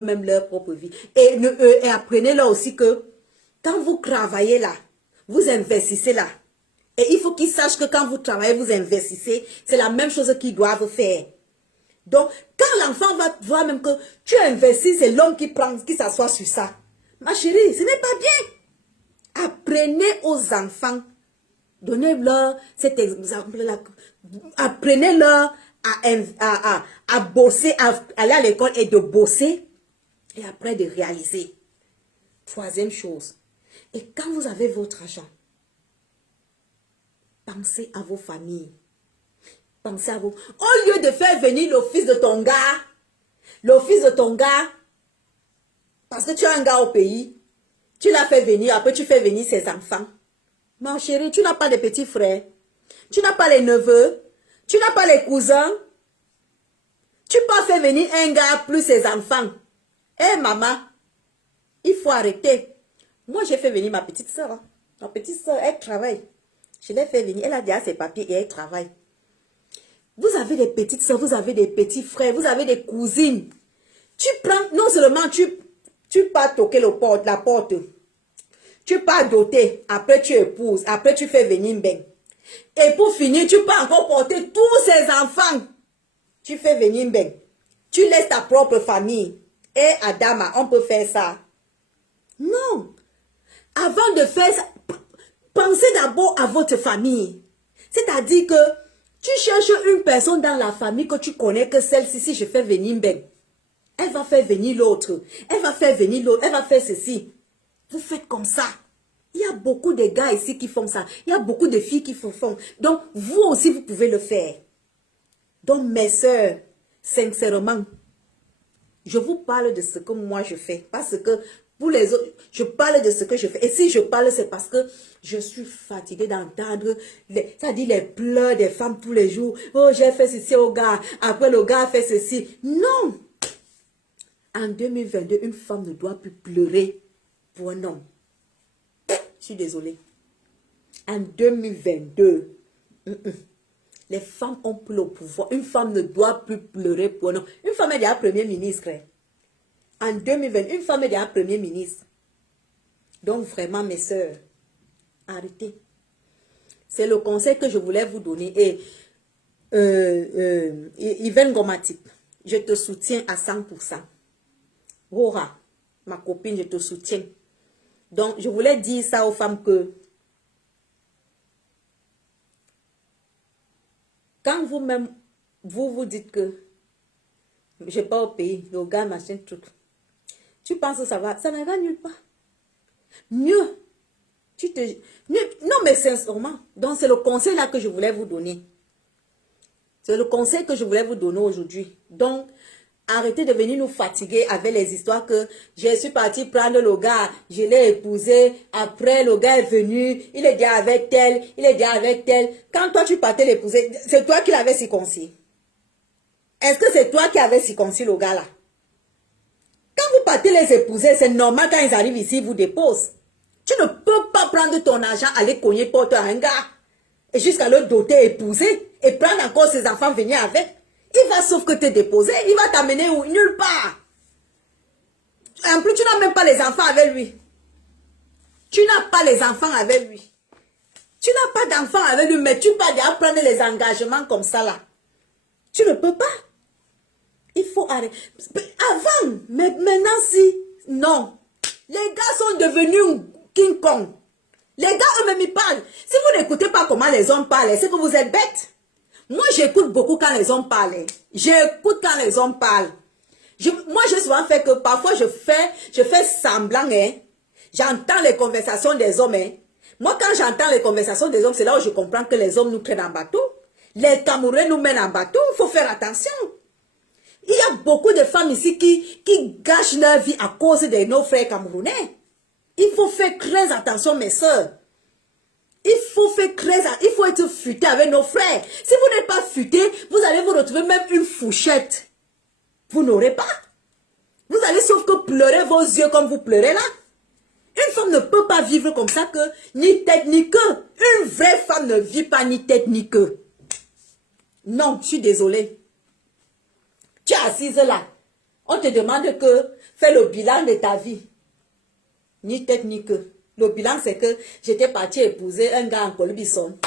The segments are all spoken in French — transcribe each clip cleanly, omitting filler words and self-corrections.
même leur propre vie. Et apprenez-leur aussi que quand vous travaillez là, vous investissez là. Et il faut qu'ils sachent que quand vous travaillez, vous investissez, c'est la même chose qu'ils doivent faire. Donc, quand l'enfant va voir même que tu investis, c'est l'homme qui s'assoit sur ça. Ma chérie, ce n'est pas bien. Apprenez aux enfants. Donnez-leur cet exemple-là. Apprenez-leur à bosser, à aller à l'école et de bosser. Et après de réaliser. Troisième chose. Et quand vous avez votre argent, pensez à vos familles. Pensez à vous. Au lieu de faire venir l'office de ton gars, parce que tu as un gars au pays, tu l'as fait venir, après tu fais venir ses enfants. Ma chérie, tu n'as pas de petits frères, tu n'as pas les neveux, tu n'as pas les cousins. Tu peux faire venir un gars plus ses enfants. Eh maman, il faut arrêter. Moi, j'ai fait venir ma petite soeur. Hein. Ma petite soeur, elle travaille. Je l'ai fait venir, elle a déjà ses papiers et elle travaille. Vous avez des petites soeurs, vous avez des petits frères, vous avez des cousines. Tu prends, non seulement tu pars toquer la porte, tu pars doter, après tu épouses, après tu fais venir ben. Et pour finir, tu peux encore porter tous ces enfants. Tu fais venir ben. Tu laisses ta propre famille. Et Adama, on peut faire ça. Non. Avant de faire ça, pensez d'abord à votre famille. C'est-à-dire que tu cherches une personne dans la famille que tu connais, que celle-ci, si je fais venir ben, elle va faire venir l'autre. Elle va faire venir l'autre. Elle va faire ceci. Vous faites comme ça. Il y a beaucoup de gars ici qui font ça. Il y a beaucoup de filles qui font. Donc, vous aussi, vous pouvez le faire. Donc, mes soeurs, sincèrement, je vous parle de ce que moi je fais. Parce que pour les autres, je parle de ce que je fais. Et si je parle, c'est parce que je suis fatiguée d'entendre, c'est-à-dire les pleurs des femmes tous les jours. Oh, j'ai fait ceci au gars. Après, le gars a fait ceci. Non! En 2022, une femme ne doit plus pleurer pour un homme. Je suis désolée. En 2022, les femmes ont plus le pouvoir. Une femme ne doit plus pleurer pour un homme. Une femme est déjà premier ministre. En 2020, une femme est déjà premier ministre. Donc vraiment, mes soeurs, arrêtez. C'est le conseil que je voulais vous donner. Et Yvonne Gomatic, je te soutiens à 100%. Rora, ma copine, je te soutiens. Donc, je voulais dire ça aux femmes que quand vous-même, vous dites que je n'ai pas au pays, le gars, machin, truc, tu penses que ça ne va nulle part. Mieux, non, mais sincèrement, donc c'est le conseil là que je voulais vous donner. C'est le conseil que je voulais vous donner aujourd'hui. Donc, arrêtez de venir nous fatiguer avec les histoires que je suis partie prendre le gars, je l'ai épousé, après le gars est venu, il est déjà avec tel, il est déjà avec tel. Quand toi tu partais l'épouser, c'est toi qui l'avais circoncis. Est-ce que c'est toi qui avais circoncis le gars là? Quand vous partez les épouser, c'est normal quand ils arrivent ici, ils vous déposent. Tu ne peux pas prendre ton argent, aller cogner porte à un gars, et jusqu'à le doter, épouser, et prendre encore ses enfants venir avec. Il va sauf que te déposer, il va t'amener où? Nulle part. En plus, tu n'as même pas les enfants avec lui. Tu n'as pas les enfants avec lui. Tu n'as pas d'enfants avec lui, mais tu vas déjà prendre les engagements comme ça là. Tu ne peux pas. Il faut arrêter. Avant, mais maintenant si, non. Les gars sont devenus King Kong. Les gars eux-mêmes ils parlent. Si vous n'écoutez pas comment les hommes parlent, c'est que vous êtes bêtes. Moi, j'écoute beaucoup quand les hommes parlent. J'écoute quand les hommes parlent. Moi, j'ai souvent fait que parfois, je fais semblant. Hein. J'entends les conversations des hommes. Hein. Moi, quand j'entends les conversations des hommes, c'est là où je comprends que les hommes nous prennent en bateau. Les Camerounais nous mènent en bateau. Il faut faire attention. Il y a beaucoup de femmes ici qui gâchent leur vie à cause de nos frères camerounais. Il faut faire très attention, mes soeurs. Il faut être futé avec nos frères. Si vous n'êtes pas futé, vous allez vous retrouver même une fourchette. Vous n'aurez pas. Vous allez sauf que pleurer vos yeux comme vous pleurez là. Une femme ne peut pas vivre comme ça que ni tête ni queue. Une vraie femme ne vit pas ni tête ni queue. Non, je suis désolée. Tu es assise là. On te demande que fais le bilan de ta vie. Ni tête ni queue. Le bilan, c'est que j'étais partie épouser un gars en Colbison.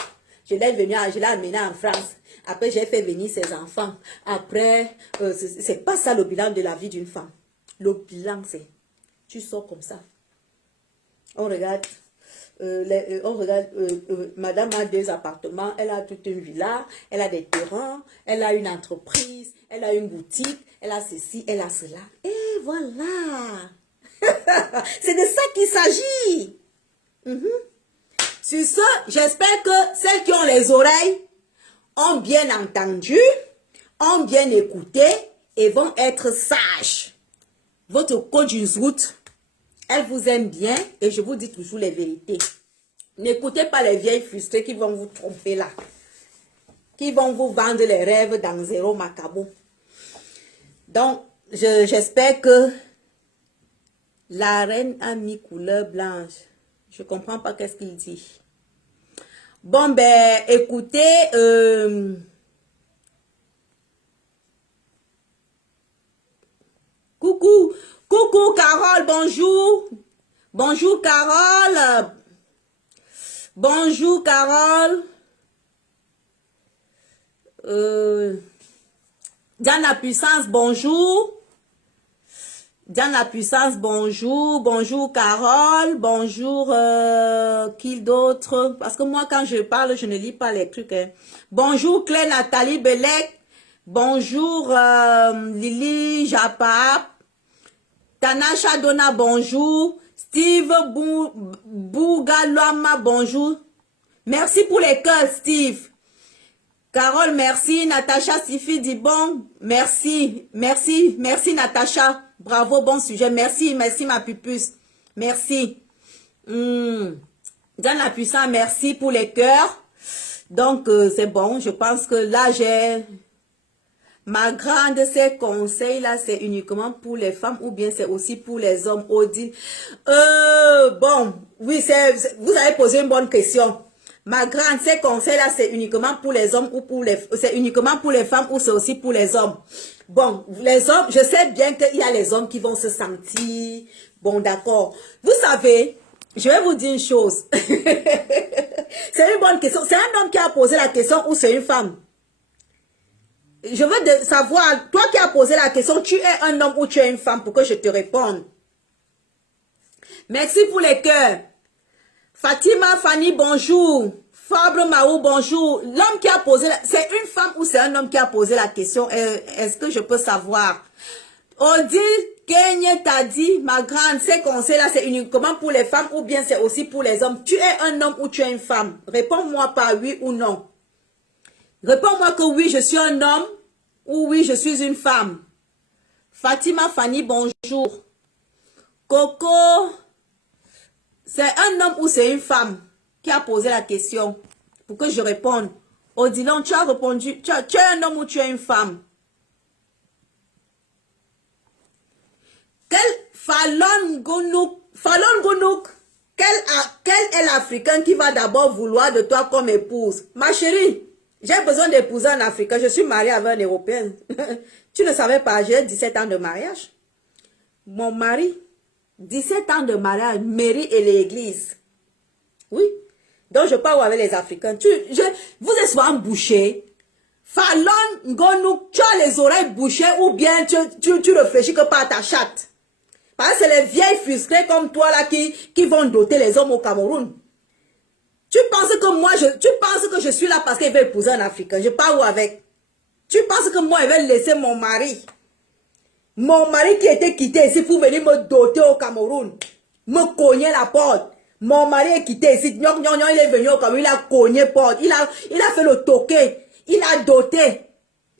Je l'ai amené en France. Après, j'ai fait venir ses enfants. Après, c'est pas ça le bilan de la vie d'une femme. Le bilan, c'est, tu sors comme ça. On regarde, madame a 2 appartements, elle a toute une villa, elle a des terrains, elle a une entreprise, elle a une boutique, elle a ceci, elle a cela. Et voilà. C'est de ça qu'il s'agit. Sur ce, j'espère que celles qui ont les oreilles ont bien entendu, ont bien écouté et vont être sages. Votre coach route, elle vous aime bien et je vous dis toujours les vérités. N'écoutez pas les vieilles frustrées qui vont vous tromper là. Qui vont vous vendre les rêves dans zéro macabo. Donc, j'espère que la reine a mis couleur blanche. Je ne comprends pas qu'est-ce qu'il dit. Bon, ben, écoutez, coucou, Carole, bonjour. Bonjour, Carole. Bonjour, Carole. Dans la puissance, bonjour. Dans la puissance, bonjour. Bonjour, Carole. Bonjour, qui d'autre? Parce que moi, quand je parle, je ne lis pas les trucs. Hein. Bonjour, Claire Nathalie Belek. Bonjour, Lily Japap. Tanasha Donna, bonjour. Steve Bougalama, bonjour. Merci pour les cœurs, Steve. Carole, merci. Natacha Sifi dit bon. Merci. Merci. Merci, Natacha. Bravo, bon sujet. Merci. Merci, ma pupuce. Merci. Dans la puissance, merci pour les cœurs. Donc, c'est bon. Je pense que là, j'ai... Ma grande, ces conseils-là, c'est uniquement pour les femmes ou bien c'est aussi pour les hommes, Odile? Bon, oui, vous avez posé une bonne question. Ma grande, ces conseils-là, c'est uniquement pour les hommes ou pour les... C'est uniquement pour les femmes ou c'est aussi pour les hommes? Bon, les hommes, je sais bien qu'il y a les hommes qui vont se sentir... Bon, d'accord. Vous savez, je vais vous dire une chose. C'est une bonne question. C'est un homme qui a posé la question ou c'est une femme? Je veux savoir, toi qui as posé la question, tu es un homme ou tu es une femme pour que je te réponde. Merci pour les cœurs. Fatima Fanny, bonjour. Fabre Maou, bonjour. L'homme qui a posé, c'est une femme ou c'est un homme qui a posé la question? Est-ce que je peux savoir? Odile Kenya t'a dit, ma grande, ces conseils-là, c'est uniquement pour les femmes ou bien c'est aussi pour les hommes? Tu es un homme ou tu es une femme? Réponds-moi par oui ou non. Réponds-moi que oui, je suis un homme ou oui, je suis une femme. Fatima Fanny, bonjour. Coco, c'est un homme ou c'est une femme qui a posé la question pour que je réponde. Odilon, tu as répondu, tu es un homme ou tu es une femme? Fallon Gounouk, quel est l'Africain qui va d'abord vouloir de toi comme épouse? Ma chérie, j'ai besoin d'épouser un Africain. Je suis mariée avec un Européen. Tu ne savais pas, j'ai 17 ans de mariage. Mon mari, 17 ans de mariage, mairie et l'église. Oui. Donc, je parle avec les Africains. Vous êtes souvent bouchés. Fallon Gounouk, tu as les oreilles bouchées ou bien tu réfléchis que par ta chatte. Parce que c'est les vieilles frustrées comme toi là qui vont doter les hommes au Cameroun. Tu penses que je suis là parce qu'il veut épouser un Africain. Je parle où avec? Tu penses que moi, il va laisser mon mari? Mon mari qui était quitté ici pour venir me doter au Cameroun. Me cogner la porte. Mon mari est quitté ici. Il est venu au Cameroun. Il a cogné porte. Il a fait le toqué. Il a doté.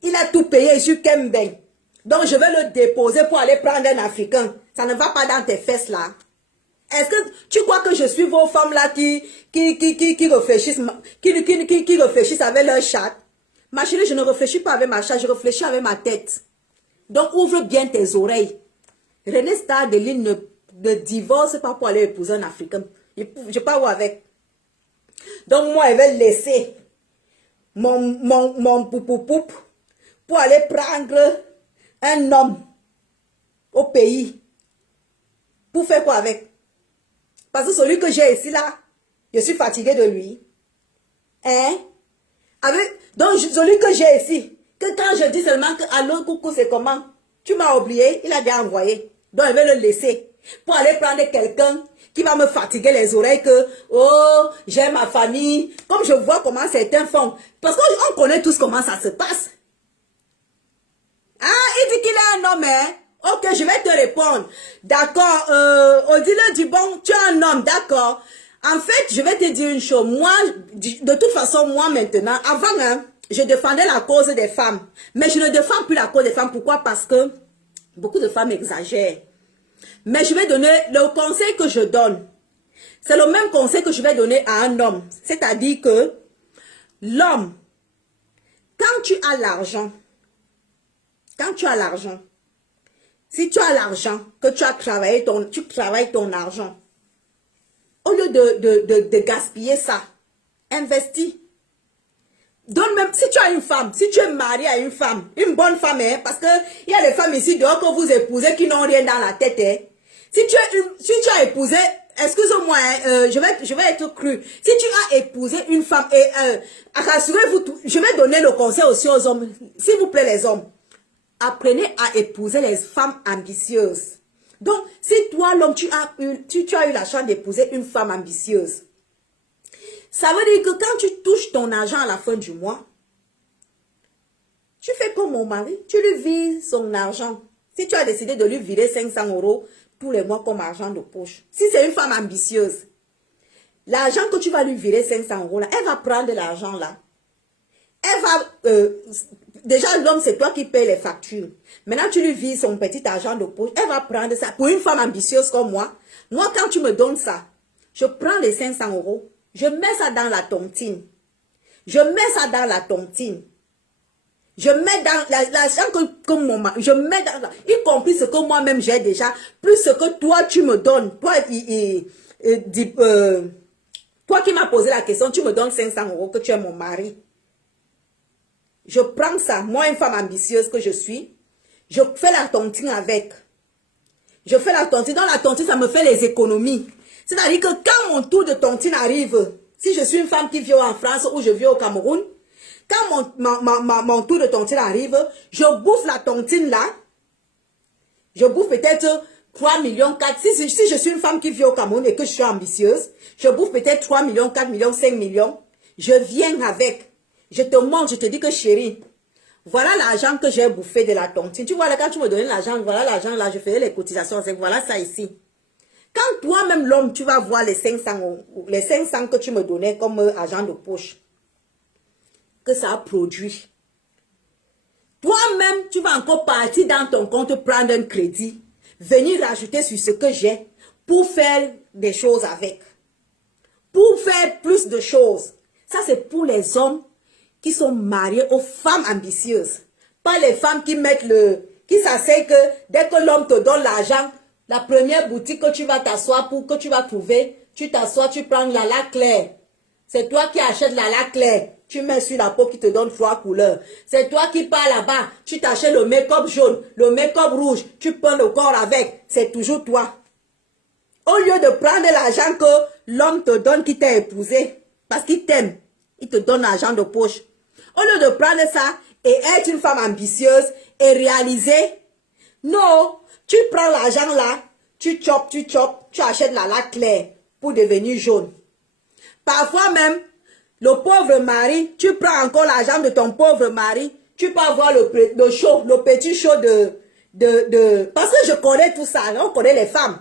Il a tout payé sur Kembeng. Donc, je vais le déposer pour aller prendre un Africain. Ça ne va pas dans tes fesses là. Est-ce que tu crois que je suis vos femmes là qui réfléchissent, qui réfléchissent avec leur chat? Ma chérie, je ne réfléchis pas avec ma chat, je réfléchis avec ma tête. Donc, ouvre bien tes oreilles. René Star de Lille ne divorce pas pour aller épouser un Africain. Je parle avec. Donc, moi, elle va laisser mon poupou pour aller prendre un homme au pays. Pour faire quoi avec? Parce que celui que j'ai ici là, je suis fatiguée de lui. Hein? Donc celui que j'ai ici, que quand je dis seulement que allô, coucou, c'est comment? Tu m'as oublié, il a déjà envoyé. Donc je vais le laisser pour aller prendre quelqu'un qui va me fatiguer les oreilles que, oh, j'ai ma famille. Comme je vois comment certains font. Parce qu'on connaît tous comment ça se passe. Ah, il dit qu'il est un homme, hein? Ok, je vais te répondre. D'accord, Odile dit, bon, tu es un homme, d'accord. En fait, je vais te dire une chose. Moi, de toute façon, moi maintenant, avant, hein, je défendais la cause des femmes. Mais je ne défends plus la cause des femmes. Pourquoi? Parce que beaucoup de femmes exagèrent. Mais je vais donner le conseil que je donne. C'est le même conseil que je vais donner à un homme. C'est-à-dire que l'homme, quand tu as l'argent, si tu as l'argent, que tu as travaillé, tu travailles ton argent, au lieu de gaspiller ça, investis. Donne même, si tu as une femme, si tu es marié à une femme, une bonne femme, hein, parce qu'il y a des femmes ici dehors que vous épousez qui n'ont rien dans la tête. Hein. Si tu as épousé, excusez-moi, hein, je vais être cru. Si tu as épousé une femme, et rassurez-vous, je vais donner le conseil aussi aux hommes. S'il vous plaît les hommes, apprenez à épouser les femmes ambitieuses. Donc, si toi, l'homme, tu as eu la chance d'épouser une femme ambitieuse, ça veut dire que quand tu touches ton argent à la fin du mois, tu fais comme mon mari, tu lui vires son argent. Si tu as décidé de lui virer 500 € tous les mois comme argent de poche, si c'est une femme ambitieuse, l'argent que tu vas lui virer 500 € là, elle va prendre de l'argent là. Elle va... déjà, l'homme, c'est toi qui payes les factures. Maintenant, tu lui vires son petit argent de poche. Elle va prendre ça. Pour une femme ambitieuse comme moi, quand tu me donnes ça, je prends les 500 €. Je mets ça dans la tontine. Je mets ça dans la tontine. Je mets dans l'argent que mon mari, je mets dans, y compris ce que moi-même j'ai déjà, plus ce que toi tu me donnes. Toi qui m'as posé la question, tu me donnes 500 € que tu es mon mari. Je prends ça, moi une femme ambitieuse que je suis, je fais la tontine avec. Je fais la tontine. Dans la tontine, ça me fait les économies. C'est-à-dire que quand mon tour de tontine arrive, si je suis une femme qui vit en France ou je vis au Cameroun, quand mon tour de tontine arrive, je bouffe la tontine là. Je bouffe peut-être 3 millions, 4. Si je suis une femme qui vit au Cameroun et que je suis ambitieuse, je bouffe peut-être 3 millions, 4 millions, 5 millions. Je viens avec. Je te montre, je te dis que chérie, voilà l'argent que j'ai bouffé de la tontine. Tu vois là, quand tu me donnais l'argent, voilà l'argent là, je faisais les cotisations. Voilà ça ici. Quand toi-même, l'homme, tu vas voir les 500 que tu me donnais comme argent de poche, que ça a produit. Toi-même, tu vas encore partir dans ton compte, prendre un crédit, venir rajouter sur ce que j'ai pour faire des choses avec. Pour faire plus de choses. Ça, c'est pour les hommes qui sont mariés aux femmes ambitieuses. Pas les femmes qui mettent qui s'asseyent que dès que l'homme te donne l'argent, la première boutique que tu vas t'asseoir pour que tu vas trouver, tu t'assois, tu prends la laque claire. C'est toi qui achètes la laque claire. Tu mets sur la peau qui te donne 3 couleurs. C'est toi qui pars là-bas. Tu t'achètes le make-up jaune, le make-up rouge. Tu prends le corps avec. C'est toujours toi. Au lieu de prendre l'argent que l'homme te donne qui t'a épousé, parce qu'il t'aime, il te donne l'argent de poche. Au lieu de prendre ça et être une femme ambitieuse et réaliser, non, tu prends l'argent là, tu chopes, tu achètes la laque claire pour devenir jaune. Parfois même, le pauvre mari, tu prends encore l'argent de ton pauvre mari, tu peux avoir le petit show parce que je connais tout ça, on connaît les femmes.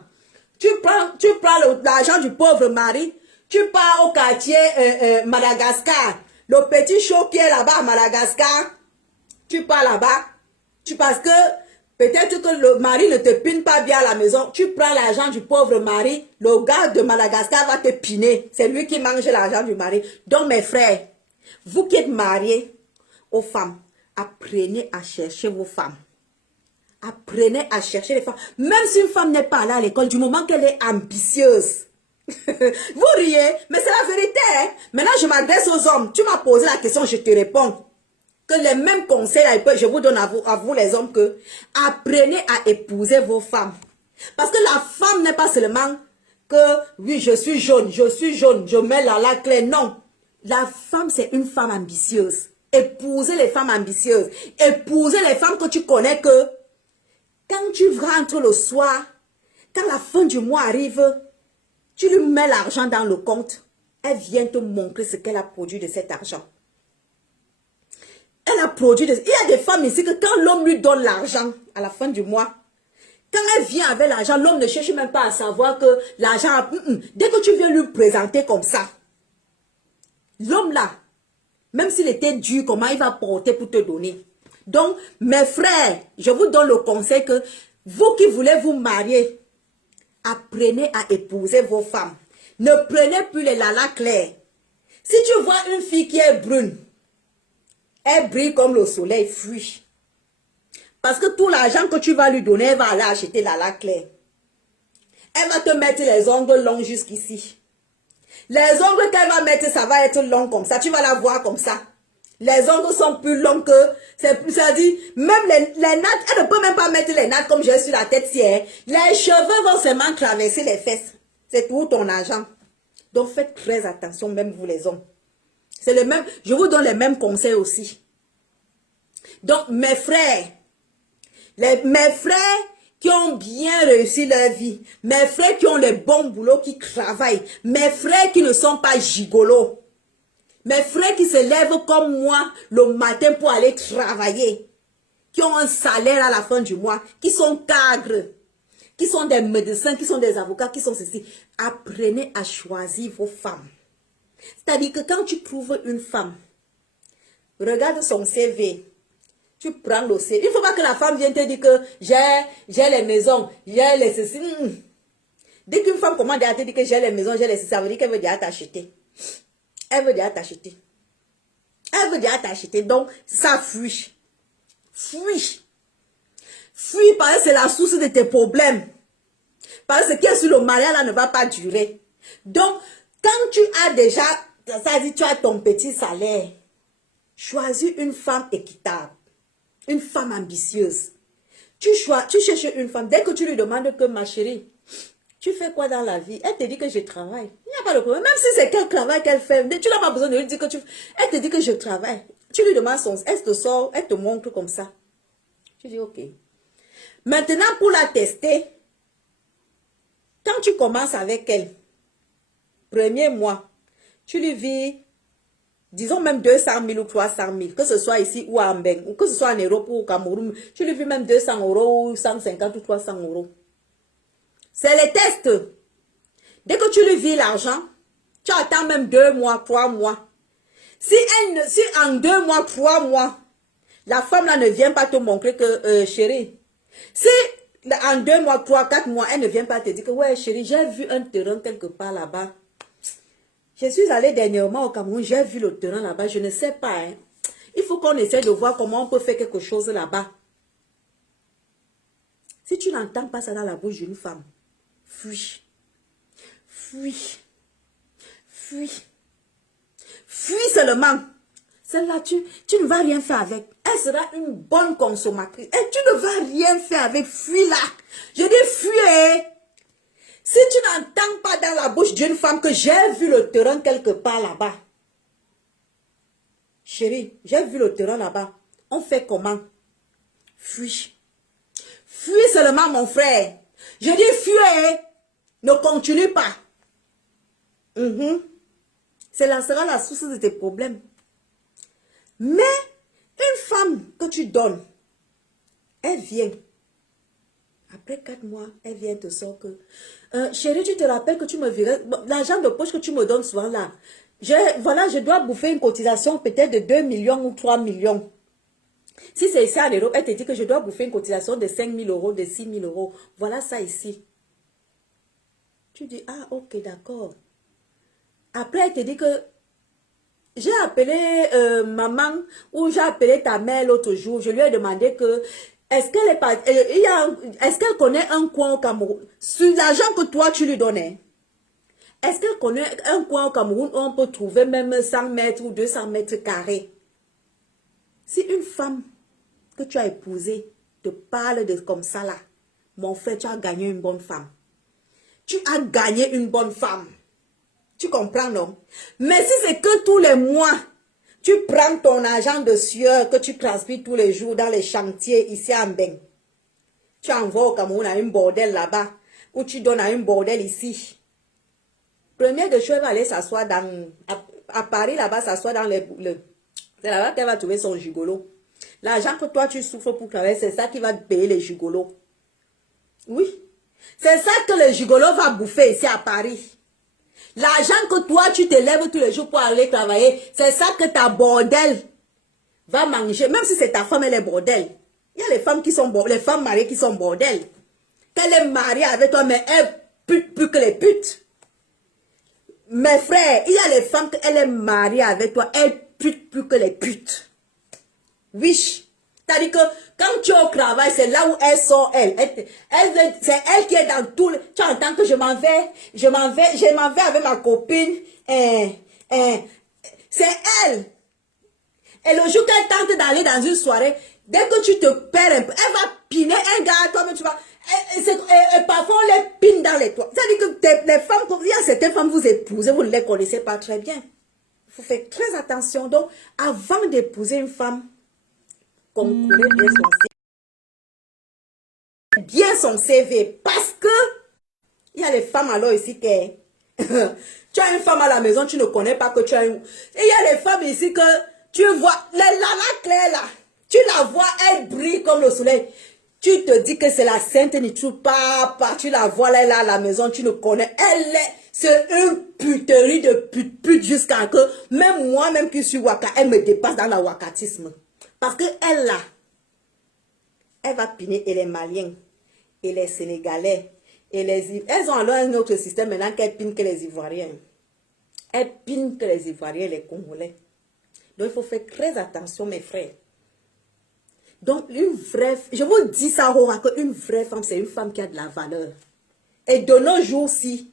Tu prends l'argent du pauvre mari, tu pars au quartier Madagascar, le petit show qui est là-bas à Madagascar, tu pars là-bas, parce que peut-être que le mari ne te pine pas bien à la maison, tu prends l'argent du pauvre mari, le gars de Madagascar va te piner, c'est lui qui mange l'argent du mari. Donc mes frères, vous qui êtes mariés aux femmes, apprenez à chercher vos femmes. Apprenez à chercher les femmes. Même si une femme n'est pas allée à l'école, du moment qu'elle est ambitieuse. Vous riez, mais c'est la vérité. Hein? Maintenant, je m'adresse aux hommes. Tu m'as posé la question, je te réponds. que les mêmes conseils, là, je vous donne à vous les hommes, que apprenez à épouser vos femmes. Parce que la femme n'est pas seulement que, oui, je suis jaune, je mets la clé. Non. La femme, c'est une femme ambitieuse. Épousez les femmes ambitieuses. Épousez les femmes que tu connais que, quand tu rentres le soir, quand la fin du mois arrive, tu lui mets l'argent dans le compte. Elle vient te montrer ce qu'elle a produit de cet argent. Elle a produit Il y a des femmes ici que quand l'homme lui donne l'argent à la fin du mois, quand elle vient avec l'argent, l'homme ne cherche même pas à savoir que l'argent... Dès que tu viens lui présenter comme ça, l'homme là, même s'il était dur, comment il va porter pour te donner? Donc, mes frères, je vous donne le conseil que vous qui voulez vous marier, apprenez à épouser vos femmes. Ne prenez plus les lalas clairs. Si tu vois une fille qui est brune, elle brille comme le soleil, fuis. Parce que tout l'argent que tu vas lui donner, elle va aller acheter lala clair. Elle va te mettre les ongles longs jusqu'ici. Les ongles qu'elle va mettre, ça va être long comme ça. Tu vas la voir comme ça. Les ongles sont plus longs que... Ça dit, même les nattes, elle ne peut même pas mettre les nattes comme j'ai sur la tête. Les cheveux vont seulement traverser les fesses. C'est tout ton argent. Donc faites très attention, même vous les hommes. C'est le même, je vous donne les mêmes conseils aussi. Donc mes frères, mes frères qui ont bien réussi leur vie, mes frères qui ont les bons boulots, qui travaillent, mes frères qui ne sont pas gigolos, mes frères qui se lèvent comme moi le matin pour aller travailler, qui ont un salaire à la fin du mois, qui sont cadres, qui sont des médecins, qui sont des avocats, qui sont ceci. Apprenez à choisir vos femmes. C'est-à-dire que quand tu trouves une femme, regarde son CV, tu prends le CV. Il ne faut pas que la femme vienne te dire que j'ai les maisons, j'ai les ceci. Dès qu'une femme commence à te dire que j'ai les maisons, j'ai les ceci, ça veut dire qu'elle veut déjà t'acheter. Elle veut déjà t'acheter. Elle veut déjà t'acheter. Donc, ça fuit. Fuis. Fuis parce que c'est la source de tes problèmes. Parce que ce qui est sur le mariage là ne va pas durer. Donc, quand tu as déjà, ça dit, tu as ton petit salaire, choisis une femme équitable, une femme ambitieuse. Tu cherches une femme, dès que tu lui demandes que ma chérie, tu fais quoi dans la vie? Elle te dit que je travaille. Il n'y a pas de problème. Même si c'est quel travail qu'elle fait, tu n'as pas besoin de lui dire que tu... Elle te dit que je travaille. Tu lui demandes son... Elle te sort, elle te montre comme ça. Tu dis ok. Maintenant, pour la tester, quand tu commences avec elle, premier mois, tu lui vis, disons même 200 000 ou 300 000, que ce soit ici ou en Beng, ou que ce soit en Europe ou au Cameroun, tu lui vis même 200 € ou 150 ou 300 €. C'est les tests. Dès que tu lui vis l'argent, tu attends même 2 mois, 3 mois. Si en 2 mois, 3 mois, la femme là ne vient pas te montrer que, chérie, si en 2 mois, 3, 4 mois, elle ne vient pas te dire que, ouais chérie, j'ai vu un terrain quelque part là-bas. Je suis allée dernièrement au Cameroun, j'ai vu le terrain là-bas, je ne sais pas. Hein. Il faut qu'on essaie de voir comment on peut faire quelque chose là-bas. Si tu n'entends pas ça dans la bouche d'une femme, fuis. Fuis. Fuis. Fuis seulement. Celle-là, tu ne vas rien faire avec. Elle sera une bonne consommatrice. Et tu ne vas rien faire avec. Fuis-la. Je dis fuis. Si tu n'entends pas dans la bouche d'une femme que j'ai vu le terrain quelque part là-bas. Chérie, j'ai vu le terrain là-bas. On fait comment? Fuis. Fuis seulement, mon frère. Je dis fuis. Ne continue pas. Cela sera la source de tes problèmes. Mais une femme que tu donnes, elle vient. Après 4 mois, elle vient te sortir que... chérie, tu te rappelles que tu me virais... L'argent de poche que tu me donnes souvent là. Voilà, je dois bouffer une cotisation peut-être de 2 millions ou 3 millions. Si c'est ici en Europe, elle te dit que je dois bouffer une cotisation de 5 000 €, de 6 000 €. Voilà ça ici. Tu dis, ah ok, d'accord. Après, elle te dit que j'ai appelé maman ou j'ai appelé ta mère l'autre jour. Je lui ai demandé que est-ce qu'elle est pas, est-ce qu'elle connaît un coin au Cameroun sur l'argent que toi tu lui donnais? Est-ce qu'elle connaît un coin au Cameroun où on peut trouver même 100 mètres ou 200 mètres carrés? Si une femme que tu as épousée te parle de comme ça là, mon frère, tu as gagné une bonne femme. Tu as gagné une bonne femme. Tu comprends, non? Mais si c'est que tous les mois, tu prends ton argent de sueur que tu transpires tous les jours dans les chantiers ici à Mbeng. Tu envoies au Cameroun à une bordel là-bas, ou tu donnes à une bordel ici. Première de choses, elle va aller s'asseoir à Paris, là-bas, s'asseoir dans c'est là-bas qu'elle va trouver son gigolo. L'argent que toi, tu souffres pour travailler, c'est ça qui va te payer les gigolos. Oui. C'est ça que le gigolo va bouffer ici à Paris. L'argent que toi, tu te lèves tous les jours pour aller travailler, c'est ça que ta bordel va manger. Même si c'est ta femme, elle est bordel. Il y a les femmes qui sont les femmes mariées qui sont bordel. Qu'elle est mariée avec toi, mais elle pute plus que les putes. Mes frères, il y a les femmes qu'elle est mariée avec toi, elle pute plus que les putes. Oui. C'est-à-dire que quand tu es au travail, c'est là où elles sont, c'est elle qui est dans tout le... Tu entends que je m'en vais avec ma copine. C'est elle. Et le jour qu'elle tente d'aller dans une soirée, dès que tu te perds un peu, elle va piner un gars à toi, mais tu vas... Et parfois, on les pine dans les toits. C'est-à-dire que les femmes, il y a certaines femmes, vous épousez, vous ne les connaissez pas très bien. Il faut faire très attention. Donc, avant d'épouser une femme, qu'on connaît bien son CV. Parce que, il y a les femmes alors ici qui... tu as une femme à la maison, tu ne connais pas que tu as une... Et il y a les femmes ici que tu vois, la claire là, tu la vois, elle brille comme le soleil. Tu te dis que c'est la sainte Nichou, papa, tu la vois là, à la maison, tu ne connais, c'est une puterie de pute jusqu'à que, même moi-même qui suis waka, elle me dépasse dans le wakatisme. Parce que elle là, elle va piner et les Maliens, et les Sénégalais, et les... Elles ont alors un autre système maintenant qu'elles pinent que les Ivoiriens. Elles pinent que les Ivoiriens et les Congolais. Donc il faut faire très attention mes frères. Donc une vraie... Je vous dis ça, qu'une vraie femme, c'est une femme qui a de la valeur. Et de nos jours-ci,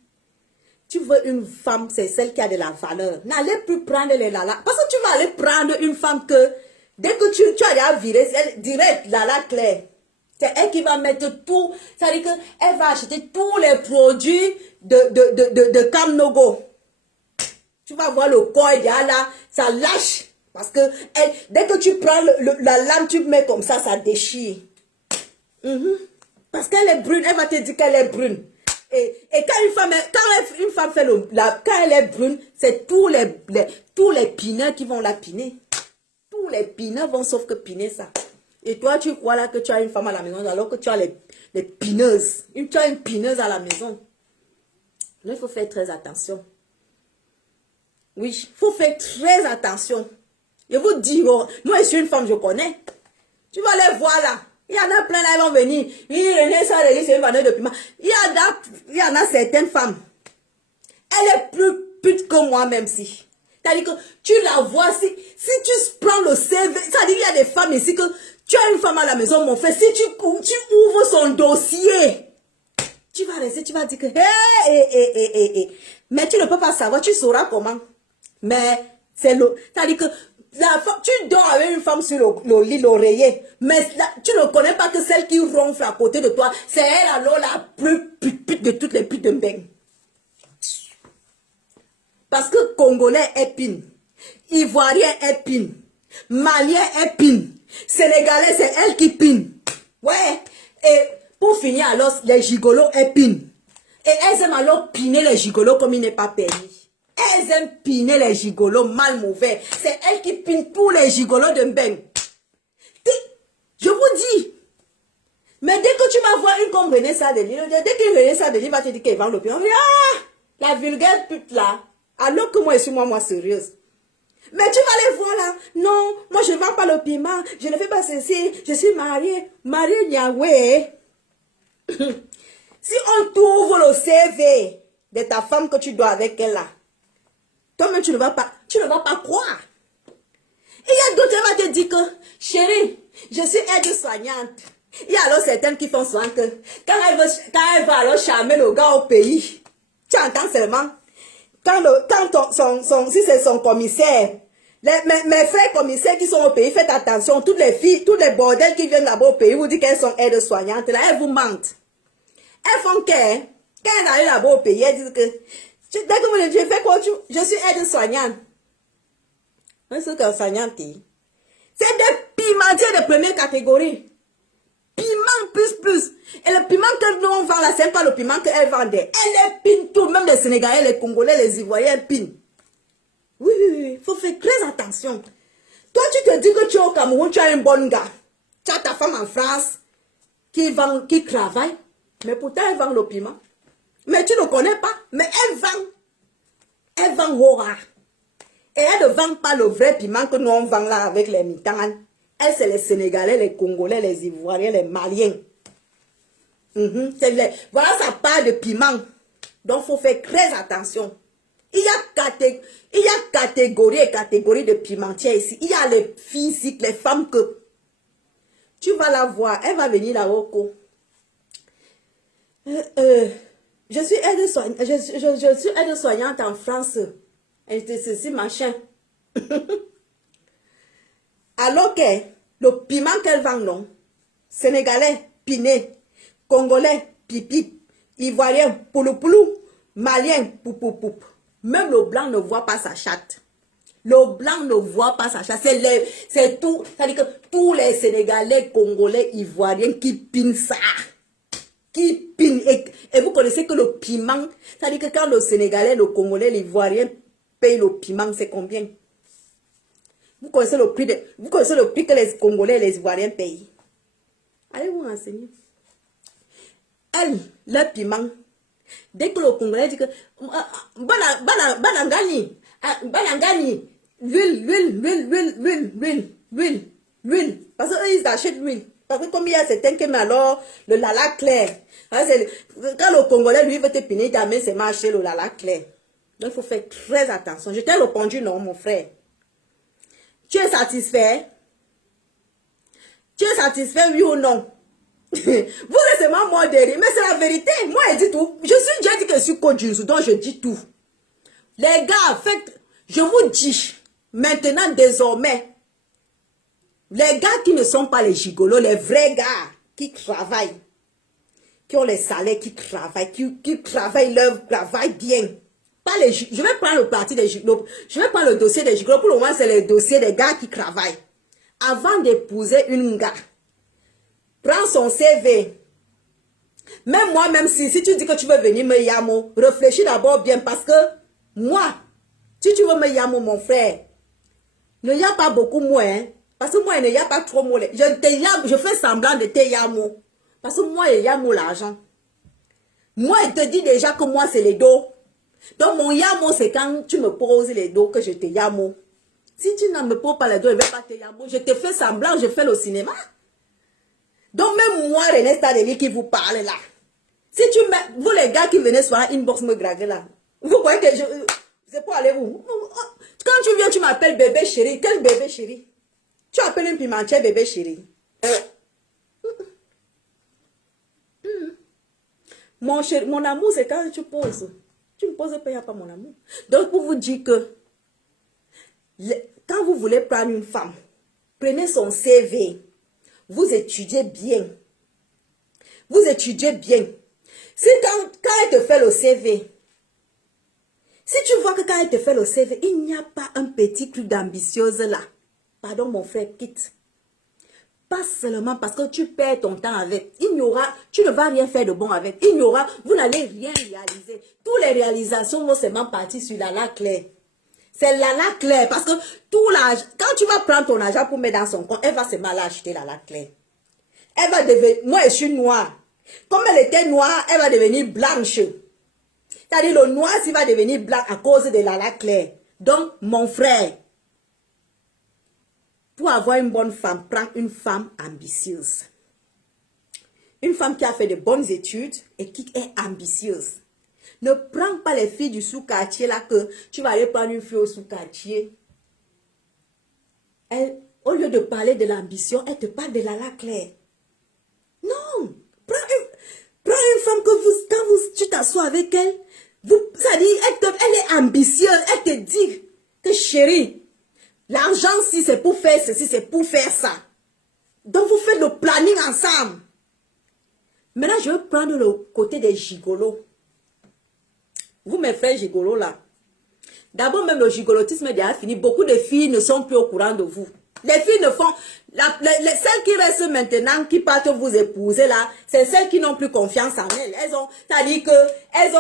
tu veux une femme, c'est celle qui a de la valeur. N'allez plus prendre les lala. Parce que tu vas aller prendre une femme que... Dès que tu as déjà viré, elle direct, Lala Claire. C'est elle qui va mettre tout. C'est-à-dire qu'elle va acheter tous les produits de Kamnogo. Tu vas voir le corps là, ça lâche. Parce que dès que tu prends la lame, tu mets comme ça déchire. Parce qu'elle est brune, elle va te dire qu'elle est brune. Et quand une femme fait quand elle est brune, c'est tous les pineurs qui vont la piner. Tous les pineurs vont sauf que piner ça. Et toi, tu crois là que tu as une femme à la maison alors que tu as les pineuses. Tu as une pineuse à la maison. Là, il faut faire très attention. Oui, il faut faire très attention. Je vous dis, moi, je suis une femme, je connais. Tu vas les voir là. Il y en a plein là, ils vont venir. Oui, René, ça, c'est une vendeur de piment. Il y en a certaines femmes. Elle est plus pute que moi-même si. C'est-à-dire que tu la vois, si tu prends le CV, c'est-à-dire qu'il y a des femmes ici que tu as une femme à la maison, mon frère, si tu ouvres son dossier, tu vas rester, tu vas dire que, mais tu ne peux pas savoir, tu sauras comment. Mais c'est-à-dire que tu dors avec une femme sur le lit, l'oreiller, mais tu ne connais pas que celle qui ronfle à côté de toi, c'est elle alors la plus pute de toutes les putes de Mbeng. Parce que Congolais épine, Ivoirien épine, Malien épine, Sénégalais c'est elle qui pine. Ouais. Et pour finir alors, les gigolos épinent. Et elles aiment alors piner les gigolos comme il n'est pas permis. Elles aiment piner les gigolos mal mauvais. C'est elle qui pine tous les gigolos de Mbeng. Je vous dis. Mais dès que tu vas voir une comme René Sadeli, dès que René Sadeli va te dire qu'elle vend le piment, la vulgaire pute là. Alors que moi, je suis moi sérieuse. Mais tu vas les voir là. Non, moi je ne vends pas le piment. Je ne fais pas ceci. Je suis mariée. Mariée Yahweh. Si on trouve le CV de ta femme que tu dois avec elle là, toi-même tu ne vas pas croire. Et il y a d'autres qui vont te dire que, chérie, je suis aide-soignante. Il y a alors certaines qui font soin que, quand elle va alors charmer le gars au pays, tu entends seulement. Si c'est son commissaire, Mes frères commissaires qui sont au pays, faites attention. Toutes les filles, tous les bordels qui viennent là-bas au pays, vous dites qu'elles sont aides-soignantes. Là, elles vous mentent. Elles font qu'elles, quand elles arrivent là-bas au pays, elles disent que, dès que vous le dites, je fais quoi, je suis aide-soignante. C'est qu'un soignante. C'est des pimentiers de première catégorie. Piment plus. Et le piment que nous on vend là, c'est pas le piment qu'elles vendaient. Elles pinent tout, même les Sénégalais, les Congolais, les Ivoiriens, elles pinent. Oui. Il faut faire très attention. Toi, tu te dis que tu es au Cameroun, tu as un bon gars. Tu as ta femme en France qui travaille. Mais pourtant, elle vend le piment. Mais tu ne connais pas. Mais elle vend. Elle vend au rare. Et elle ne vend pas le vrai piment que nous on vend là avec les mitans. Elle, c'est les Sénégalais, les Congolais, les Ivoiriens, les Maliens. Voilà sa part de piment. Donc, il faut faire très attention. Il y a catégorie et catégorie de pimentiers ici. Il y a les filles ici, les femmes que tu vas la voir. Elle va venir là-haut. Je suis aide-soignante en France. Et c'est ceci, machin. Alors que le piment qu'elle vend, non. Sénégalais, piné. Congolais, pipi. Ivoirien, pouloupoulou. Malien, poupoupoupou. Même le blanc ne voit pas sa chatte. Le blanc ne voit pas sa chatte. C'est tout. C'est-à-dire que tous les Sénégalais, Congolais, Ivoiriens qui pinent ça. Qui pinent. Et vous connaissez que le piment, c'est-à-dire que quand le Sénégalais, le Congolais, l'Ivoirien paye le piment, c'est combien? Vous connaissez le prix que les Congolais et les Ivoiriens payent. Allez vous renseigner. Elle, le piment. Dès que le Congolais dit que banangani, l'huile, parce qu'eux ils achètent l'huile. Parce que comme il y a certains qui mettent alors le lala clair. Quand le Congolais lui veut te piner, il t'amène ses marchés le lala clair. Donc il faut faire très attention. Je t'ai répondu non, mon frère. Tu es satisfait? Tu es satisfait, oui ou non? Vous laissez moi derrière, mais c'est la vérité. Moi, je dis tout. J'ai dit que je suis Côte du Sud, donc je dis tout. Les gars, faites, je vous dis, maintenant, désormais, les gars qui ne sont pas les gigolos, les vrais gars qui travaillent, qui ont les salaires, qui travaillent, qui travaillent leur travail bien. Pas les, je vais prendre le parti des gigolos, je vais prendre le dossier des gigolos. Pour le moment, c'est le dossier des gars qui travaillent. Avant d'épouser une gars, prends son CV. Même moi, même si tu dis que tu veux venir me yamo, réfléchis d'abord bien parce que moi, si tu veux me yamo, mon frère, il n'y a pas beaucoup moins. Hein, parce que moi, il n'y a pas trop moins. Je fais semblant de te yamo. Parce que moi, il y a l'argent. Moi, il te dit déjà que moi, c'est les dos. Donc, mon yamo, c'est quand tu me poses les dos que je te yamo. Si tu ne me poses pas les dos, je ne vais pas te yamo. Je te fais semblant, je fais le cinéma. Donc, même moi, René Stadeli qui vous parle là. Si tu mets, vous les gars qui venez sur un inbox me draguer là, vous croyez que c'est pour aller où? Quand tu viens, tu m'appelles bébé chéri. Quel bébé chéri? Tu appelles un pimentier bébé chéri. Mon chéri, mon amour, c'est quand tu poses. Tu me poses pas, il n'y a pas mon amour. Donc, pour vous dire que quand vous voulez prendre une femme, prenez son CV. Vous étudiez bien. Vous étudiez bien. Si quand elle te fait le CV, si tu vois que quand elle te fait le CV, il n'y a pas un petit truc d'ambitieuse là. Pardon mon frère, quitte. Pas seulement parce que tu perds ton temps avec. Il n'y aura, tu ne vas rien faire de bon avec. Il n'y aura, vous n'allez rien réaliser. Toutes les réalisations vont seulement partir sur la claire. C'est la claire parce que tout l'argent, quand tu vas prendre ton argent pour mettre dans son compte, elle va seulement l'acheter la claire. Elle va devenir, moi je suis noire. Comme elle était noire, elle va devenir blanche. C'est-à-dire le noir, il va devenir blanc à cause de la claire. Donc, mon frère, pour avoir une bonne femme, prends une femme ambitieuse. Une femme qui a fait de bonnes études et qui est ambitieuse. Ne prends pas les filles du sous-quartier là que tu vas aller prendre une fille au sous-quartier. Elle, au lieu de parler de l'ambition, elle te parle de la claire. Non, prends une femme que quand tu t'assois avec elle, ça dit, elle est ambitieuse, elle te dit que chérie, L'argent, si c'est pour faire ceci, c'est pour faire ça. Donc, vous faites le planning ensemble. Maintenant, je veux prendre le côté des gigolos. Vous, mes frères gigolos, là. D'abord, même le gigolotisme est déjà fini. Beaucoup de filles ne sont plus au courant de vous. Les filles ne font... celles qui restent maintenant, qui partent vous épouser, là, c'est celles qui n'ont plus confiance en elles. Elles ont... Ça dit que... Elles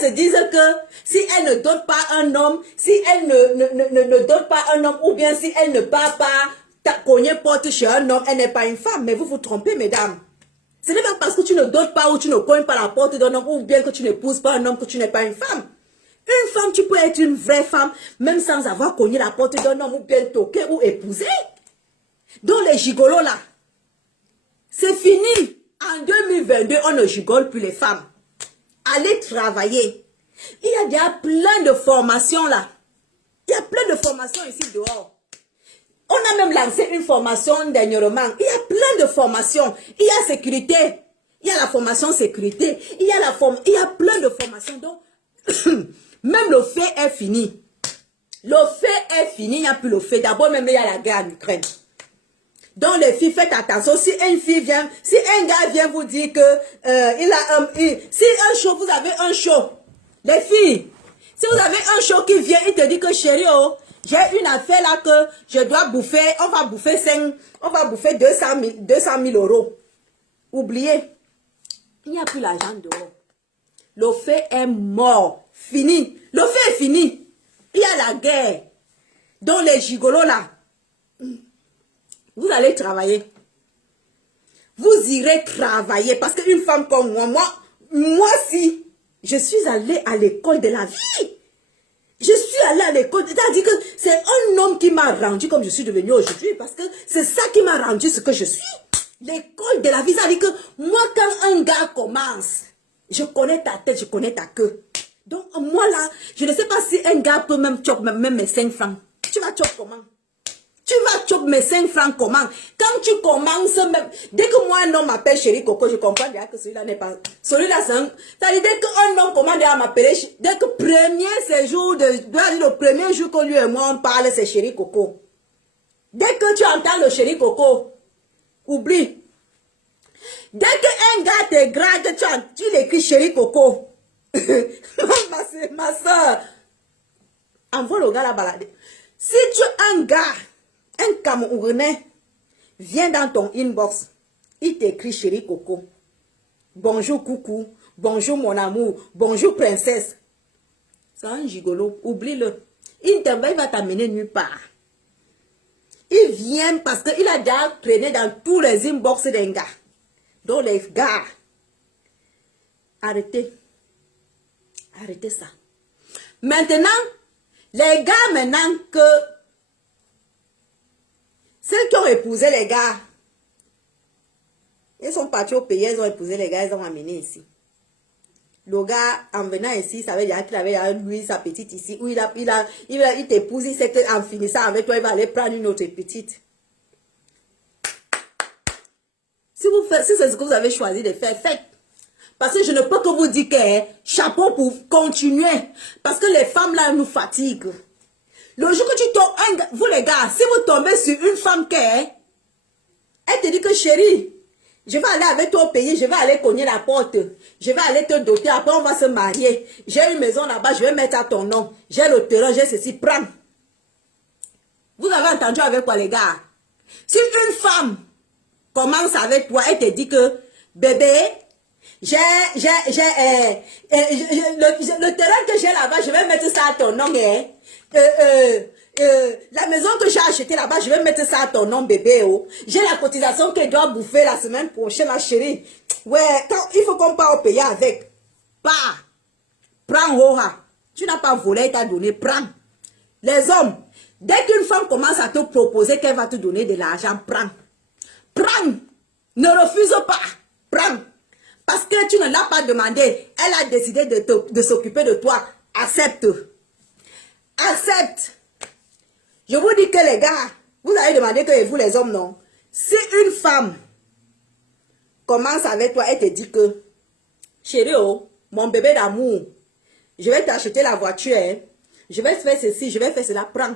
se disent que si elles ne donnent pas un homme, si elles ne donnent pas un homme, ou bien si elles ne partent pas... cogner porte chez un homme, elle n'est pas une femme. Mais vous vous trompez, mesdames. Ce n'est pas parce que tu ne donnes pas ou tu ne cognes pas la porte d'un homme ou bien que tu n'épouses pas un homme que tu n'es pas une femme. Une femme, tu peux être une vraie femme même sans avoir cogné la porte d'un homme ou bien toqué ou épousé. Donc les gigolos là, c'est fini. En 2022, on ne gigole plus les femmes. Allez travailler. Il y a déjà plein de formations là. Il y a plein de formations ici dehors. On a même lancé une formation dernièrement. Il y a plein de formations. Il y a sécurité. Il y a la formation sécurité. Il y a plein de formations. Donc, même le fait est fini. Le fait est fini. Il n'y a plus le fait. D'abord, même il y a la guerre en Ukraine. Donc, les filles, faites attention. Si une fille vient, si un gars vient vous dire que si un show, vous avez un show. Les filles, si vous avez un show qui vient, il te dit que chérie, oh, j'ai une affaire là que je dois bouffer, on va bouffer 200 000 euros. Oubliez, il n'y a plus l'argent dehors. Le fait est mort, fini. Le fait est fini. Il y a la guerre. Donc les gigolos là, vous allez travailler. Vous irez travailler parce qu'une femme comme moi si, je suis allée à l'école de la vie. Je suis allée à l'école, c'est-à-dire que c'est un homme qui m'a rendu comme je suis devenue aujourd'hui, parce que c'est ça qui m'a rendu ce que je suis. L'école de la vie, c'est-à-dire que moi, quand un gars commence, je connais ta tête, je connais ta queue. Donc, moi là, je ne sais pas si un gars peut même choper même mes 5 francs. Tu vas choper comment? Tu vas choper mes 5 francs comment? Quand tu commences même, dès que moi un homme m'appelle chérie Coco, je comprends déjà que celui-là n'est pas... Celui-là, c'est un... C'est-à-dire dès qu'un homme commence à m'appeler, dès que premier séjour, le premier jour que lui et moi on parle, c'est chérie Coco. Dès que tu entends le chérie Coco, oublie. Dès qu'un gars te drague, tu l'écris chérie Coco. Ma soeur, envoie le gars la balader. Si tu es un gars, un Camerounais, vient dans ton inbox, il t'écrit chérie Coco. Bonjour coucou, bonjour mon amour, bonjour princesse. C'est un gigolo, oublie-le. Il va t'amener nulle part. Il vient parce qu'il a déjà traîné dans tous les inbox des gars. Donc les gars, arrêtez. Arrêtez ça. Maintenant, les gars, maintenant que ceux qui ont épousé les gars, ils sont partis au pays, ils ont épousé les gars, ils ont amené ici. Le gars, en venant ici, ça veut dire qu'il avait lui, sa petite ici, où il t'épouse, il sait qu'en finissant avec toi, il va aller prendre une autre petite. Si c'est ce que vous avez choisi de faire, faites. Parce que je ne peux que vous dire que chapeau pour continuer. Parce que les femmes là nous fatiguent. Le jour que tu tombes, vous les gars, si vous tombez sur une femme elle te dit que chérie, je vais aller avec toi au pays, je vais aller cogner la porte, je vais aller te doter, après on va se marier. J'ai une maison là-bas, je vais mettre à ton nom. J'ai le terrain, j'ai ceci, prends. Vous avez entendu avec quoi les gars? Si une femme commence avec toi, elle te dit que bébé, le terrain que j'ai là-bas, je vais mettre ça à ton nom. La maison que j'ai achetée là-bas, je vais mettre ça à ton nom, bébé. Oh. J'ai la cotisation qu'elle doit bouffer la semaine prochaine, la chérie. Ouais, il faut qu'on parte au pays avec. Pas. Prends, Oha. Tu n'as pas volé, il t'a donné, prends. Les hommes, dès qu'une femme commence à te proposer qu'elle va te donner de l'argent, prends. Prends. Ne refuse pas. Prends. Parce que tu ne l'as pas demandé. Elle a décidé de s'occuper de toi. Accepte. Accepte. Je vous dis que les gars, vous allez demander que vous les hommes, non. Si une femme commence avec toi, elle te dit que, chérie, oh, mon bébé d'amour, je vais t'acheter la voiture. Hein. Je vais faire ceci, je vais faire cela, prends.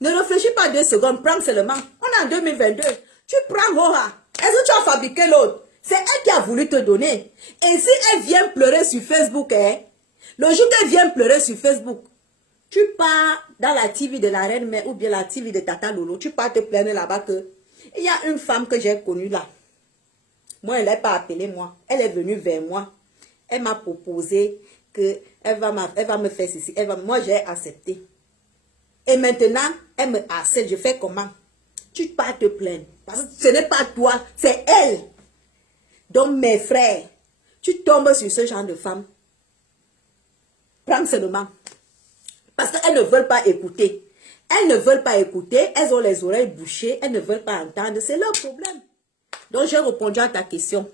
Ne réfléchis pas 2 secondes, prends seulement. On est en 2022. Tu prends Hora. Est-ce que tu as fabriqué l'autre? C'est elle qui a voulu te donner. Et si elle vient pleurer sur Facebook, hein, le jour qu'elle vient pleurer sur Facebook, tu pars dans la TV de la reine mère ou bien la TV de Tata Lolo, tu pars te plaindre là-bas que il y a une femme que j'ai connue là. Moi, elle n'est pas appelée moi. Elle est venue vers moi. Elle m'a proposé que elle va me faire ceci. Moi, j'ai accepté. Et maintenant, elle me harcèle. Je fais comment? Tu pars te plaindre. Parce que ce n'est pas toi, c'est elle. Donc, mes frères, tu tombes sur ce genre de femme. Prends seulement. Parce qu'elles ne veulent pas écouter. Elles ne veulent pas écouter. Elles ont les oreilles bouchées. Elles ne veulent pas entendre. C'est leur problème. Donc, j'ai répondu à ta question.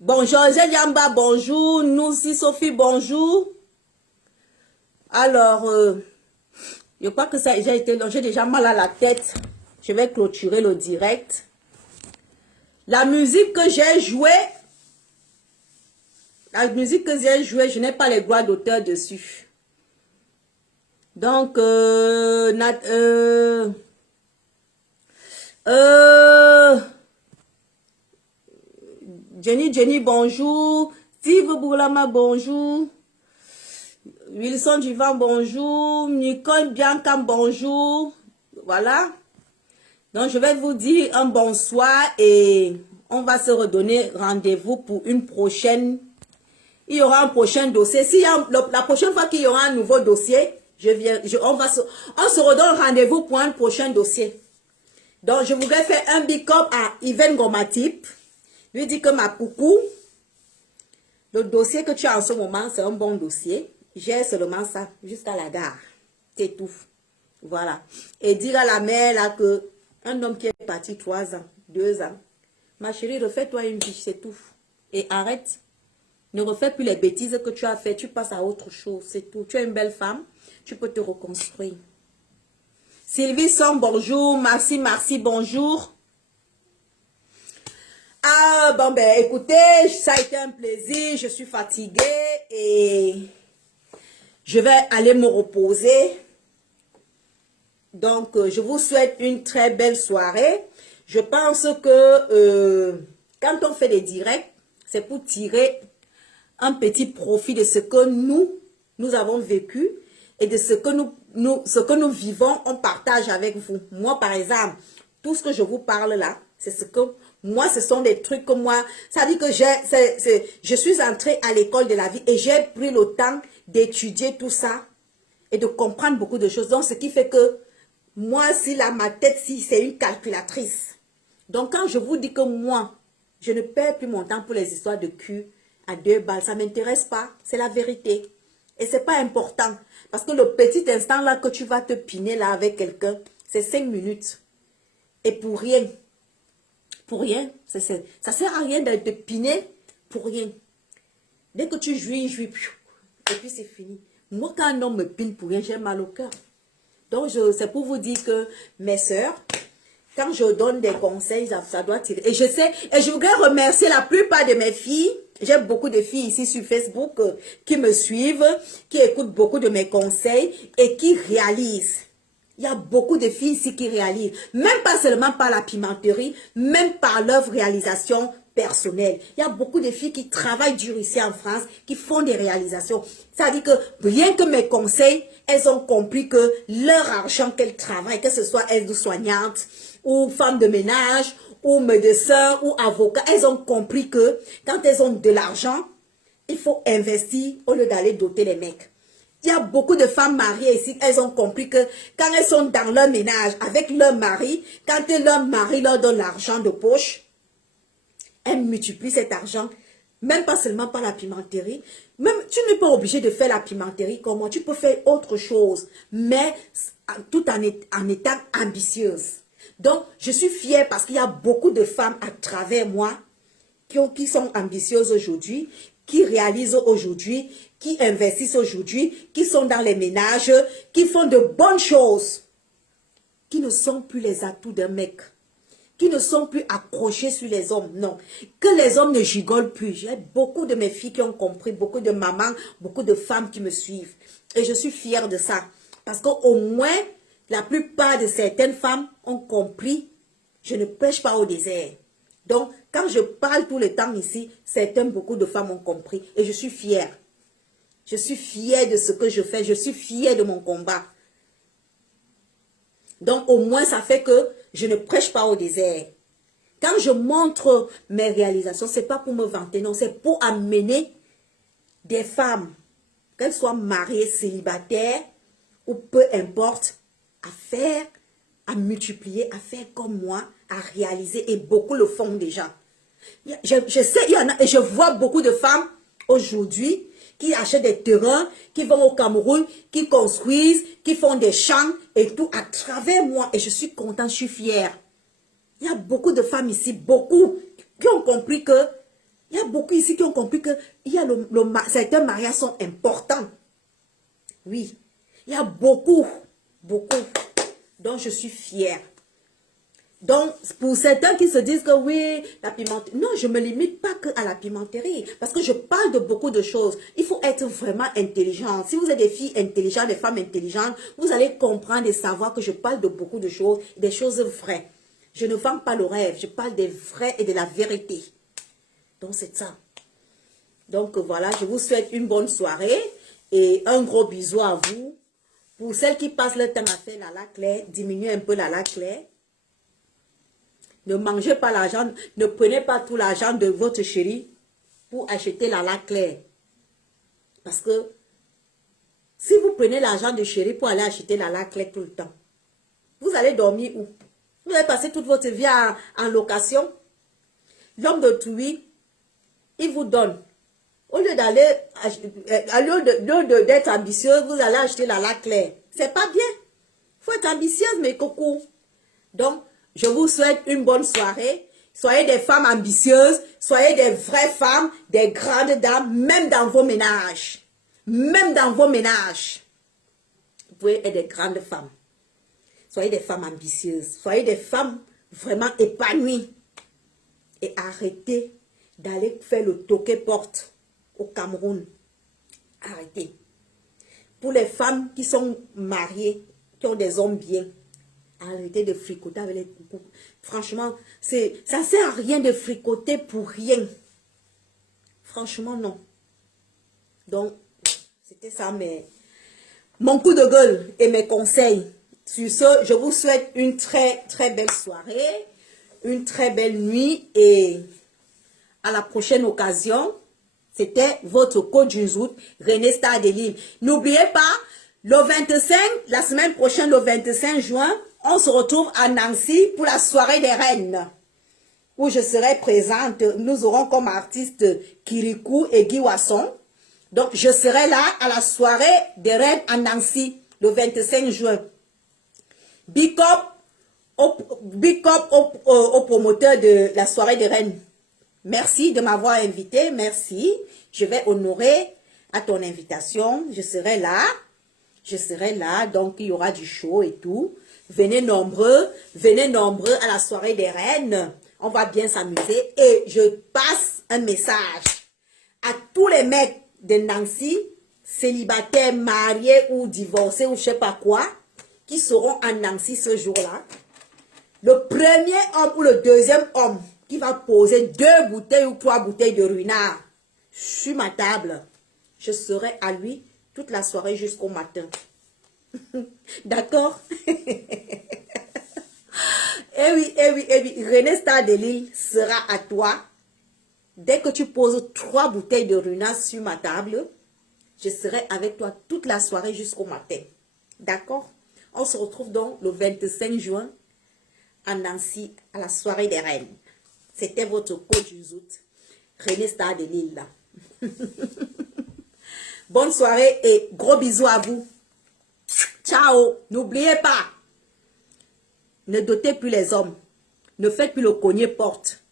Bonjour, Yamba, bonjour. Noussi Sophie, bonjour. Alors, je crois que ça j'ai déjà mal à la tête. Je vais clôturer le direct. La musique que j'ai jouée, je n'ai pas les droits d'auteur dessus. Donc, Jenny, bonjour. Steve Boulama, bonjour. Wilson Divan, bonjour. Nicole Bianca, bonjour. Voilà. Donc, je vais vous dire un bonsoir et on va se redonner rendez-vous pour une prochaine. Il y aura un prochain dossier. Si la prochaine fois qu'il y aura un nouveau dossier, on se redonne rendez-vous pour un prochain dossier. Donc, je voudrais faire un big up à Yven Gomatip. Lui dit que ma coucou, le dossier que tu as en ce moment, c'est un bon dossier. J'ai seulement ça jusqu'à la gare. C'est tout. Voilà. Et dire à la mère là que un homme qui est parti 3 ans, 2 ans, ma chérie, refais-toi une vie, c'est tout. Et arrête. Ne refais plus les bêtises que tu as fait. Tu passes à autre chose, c'est tout. Tu es une belle femme, tu peux te reconstruire. Sylvie Son, bonjour. Merci, bonjour. Ah, bon, ben, écoutez, ça a été un plaisir. Je suis fatiguée et je vais aller me reposer. Donc, je vous souhaite une très belle soirée. Je pense que quand on fait des directs, c'est pour tirer un petit profit de ce que nous avons vécu et de ce que nous vivons, on partage avec vous. Moi, par exemple, tout ce que je vous parle là, c'est ce que moi, ce sont des trucs que moi, ça dit que je suis entrée à l'école de la vie et j'ai pris le temps d'étudier tout ça et de comprendre beaucoup de choses. Donc, ce qui fait que moi, si là, ma tête, si c'est une calculatrice. Donc, quand je vous dis que moi, je ne perds plus mon temps pour les histoires de cul à 2 balles, ça ne m'intéresse pas. C'est la vérité. Et c'est pas important. Parce que le petit instant là que tu vas te piner là avec quelqu'un, c'est 5 minutes. Et pour rien. Pour rien. Ça sert à rien de te piner pour rien. Dès que tu jouis, et puis c'est fini. Moi, quand un homme me pine pour rien, j'ai mal au cœur. Donc, c'est pour vous dire que mes sœurs, quand je donne des conseils, ça doit tirer. Et je sais, et je voudrais remercier la plupart de mes filles. J'ai beaucoup de filles ici sur Facebook qui me suivent, qui écoutent beaucoup de mes conseils et qui réalisent. Il y a beaucoup de filles ici qui réalisent. Même pas seulement par la pimenterie, même par leur réalisation personnelle. Il y a beaucoup de filles qui travaillent dur ici en France, qui font des réalisations. Ça veut dire que rien que mes conseils, elles ont compris que leur argent qu'elles travaillent, que ce soit aides-soignantes, ou femmes de ménage, ou médecins, ou avocats, elles ont compris que quand elles ont de l'argent, il faut investir au lieu d'aller doter les mecs. Il y a beaucoup de femmes mariées ici, elles ont compris que quand elles sont dans leur ménage avec leur mari, quand leur mari leur donne l'argent de poche, elles multiplient cet argent, même pas seulement par la pimenterie. Même, tu n'es pas obligé de faire la pimenterie comme moi, tu peux faire autre chose, mais tout en étant ambitieuse. Donc, je suis fière parce qu'il y a beaucoup de femmes à travers moi qui sont ambitieuses aujourd'hui, qui réalisent aujourd'hui, qui investissent aujourd'hui, qui sont dans les ménages, qui font de bonnes choses, qui ne sont plus les atouts d'un mec. qui ne sont plus accrochées sur les hommes. Non, que les hommes ne gigolent plus. J'ai beaucoup de mes filles qui ont compris, beaucoup de mamans, beaucoup de femmes qui me suivent. Et je suis fière de ça. Parce qu'au moins, la plupart de certaines femmes ont compris, je ne prêche pas au désert. Donc, quand je parle tout le temps ici, beaucoup de femmes ont compris. Et je suis fière. Je suis fière de ce que je fais. Je suis fière de mon combat. Donc, au moins, ça fait que je ne prêche pas au désert. Quand je montre mes réalisations, ce n'est pas pour me vanter, non. C'est pour amener des femmes, qu'elles soient mariées, célibataires, ou peu importe, à faire, à multiplier, à faire comme moi, à réaliser. Et beaucoup le font déjà. Je sais, il y en a, et je vois beaucoup de femmes aujourd'hui qui achètent des terrains, qui vont au Cameroun, qui construisent, qui font des champs et tout à travers moi. Et je suis contente, je suis fière. Il y a beaucoup de femmes ici, beaucoup, qui ont compris que, il y a beaucoup ici qui ont compris que certains mariages sont importants. Oui, il y a beaucoup, beaucoup. Donc, je suis fière. Donc, pour certains qui se disent que oui, la pimenterie, non, je ne me limite pas que à la pimenterie, parce que je parle de beaucoup de choses. Il faut être vraiment intelligent. Si vous êtes des filles intelligentes, des femmes intelligentes, vous allez comprendre et savoir que je parle de beaucoup de choses, des choses vraies. Je ne vends pas le rêve, je parle des vrais et de la vérité. Donc, c'est ça. Donc, voilà, je vous souhaite une bonne soirée et un gros bisou à vous. Pour celles qui passent le temps à faire la laque claire, diminuez un peu la laque claire. Ne mangez pas l'argent, ne prenez pas tout l'argent de votre chéri pour acheter la laque claire. Parce que si vous prenez l'argent de chéri pour aller acheter la laque claire tout le temps, vous allez dormir où? Vous allez passer toute votre vie en location. L'homme de Touy, il vous donne. Au lieu d'aller, d'être ambitieuse, vous allez acheter la laque claire. C'est pas bien. Il faut être ambitieuse, mes cocos. Donc, je vous souhaite une bonne soirée. Soyez des femmes ambitieuses. Soyez des vraies femmes, des grandes dames, même dans vos ménages. Même dans vos ménages. Vous pouvez être des grandes femmes. Soyez des femmes ambitieuses. Soyez des femmes vraiment épanouies. Et arrêtez d'aller faire le toqué-porte au Cameroun. Arrêtez. Pour les femmes qui sont mariées, qui ont des hommes bien, arrêtez de fricoter avec les coucous. Franchement, ça ne sert à rien de fricoter pour rien. Franchement, non. Donc, c'était ça mon coup de gueule et mes conseils. Sur ce, je vous souhaite une très, très belle soirée, une très belle nuit et à la prochaine occasion. C'était votre coach du Zout, René Star de Lille. N'oubliez pas, le 25, la semaine prochaine, le 25 juin, on se retrouve à Nancy pour la soirée des reines, où je serai présente. Nous aurons comme artistes Kirikou et Guy Wasson. Donc, je serai là à la soirée des reines à Nancy, le 25 juin. Big up au promoteur de la soirée des reines. Merci de m'avoir invité, merci. Je vais honorer à ton invitation. Je serai là, donc il y aura du show et tout. Venez nombreux à la soirée des reines. On va bien s'amuser. Et je passe un message à tous les mecs de Nancy, célibataires, mariés ou divorcés ou je sais pas quoi, qui seront à Nancy ce jour-là. Le premier homme ou le deuxième homme qui va poser 2 bouteilles ou 3 bouteilles de ruinard sur ma table, je serai à lui toute la soirée jusqu'au matin. D'accord? Eh oui, René Star de Lille sera à toi. Dès que tu poses 3 bouteilles de ruinard sur ma table, je serai avec toi toute la soirée jusqu'au matin. D'accord? On se retrouve donc le 25 juin à Nancy, à la soirée des reines. C'était votre coach du Zout, René Star de Lille. Bonne soirée et gros bisous à vous. Ciao. N'oubliez pas, ne dotez plus les hommes. Ne faites plus le cogner porte.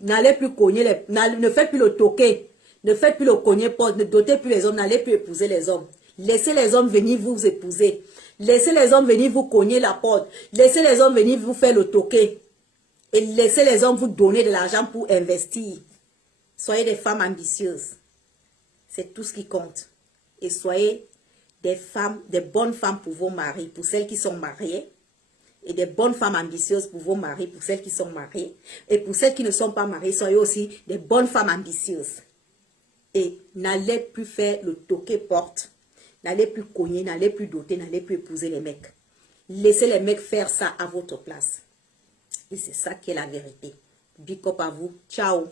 N'allez plus cogner, ne faites plus le toquer. Ne faites plus le cogner porte. Ne dotez plus les hommes. N'allez plus épouser les hommes. Laissez les hommes venir vous épouser. Laissez les hommes venir vous cogner la porte. Laissez les hommes venir vous faire le toquer. Et laissez les hommes vous donner de l'argent pour investir. Soyez des femmes ambitieuses. C'est tout ce qui compte. Et soyez des femmes, des bonnes femmes pour vos maris, pour celles qui sont mariées. Et des bonnes femmes ambitieuses pour vos maris, pour celles qui sont mariées. Et pour celles qui ne sont pas mariées, soyez aussi des bonnes femmes ambitieuses. Et n'allez plus faire le toqué-porte. N'allez plus cogner, n'allez plus doter, n'allez plus épouser les mecs. Laissez les mecs faire ça à votre place. Et c'est ça qui est la vérité. Big up à vous. Ciao.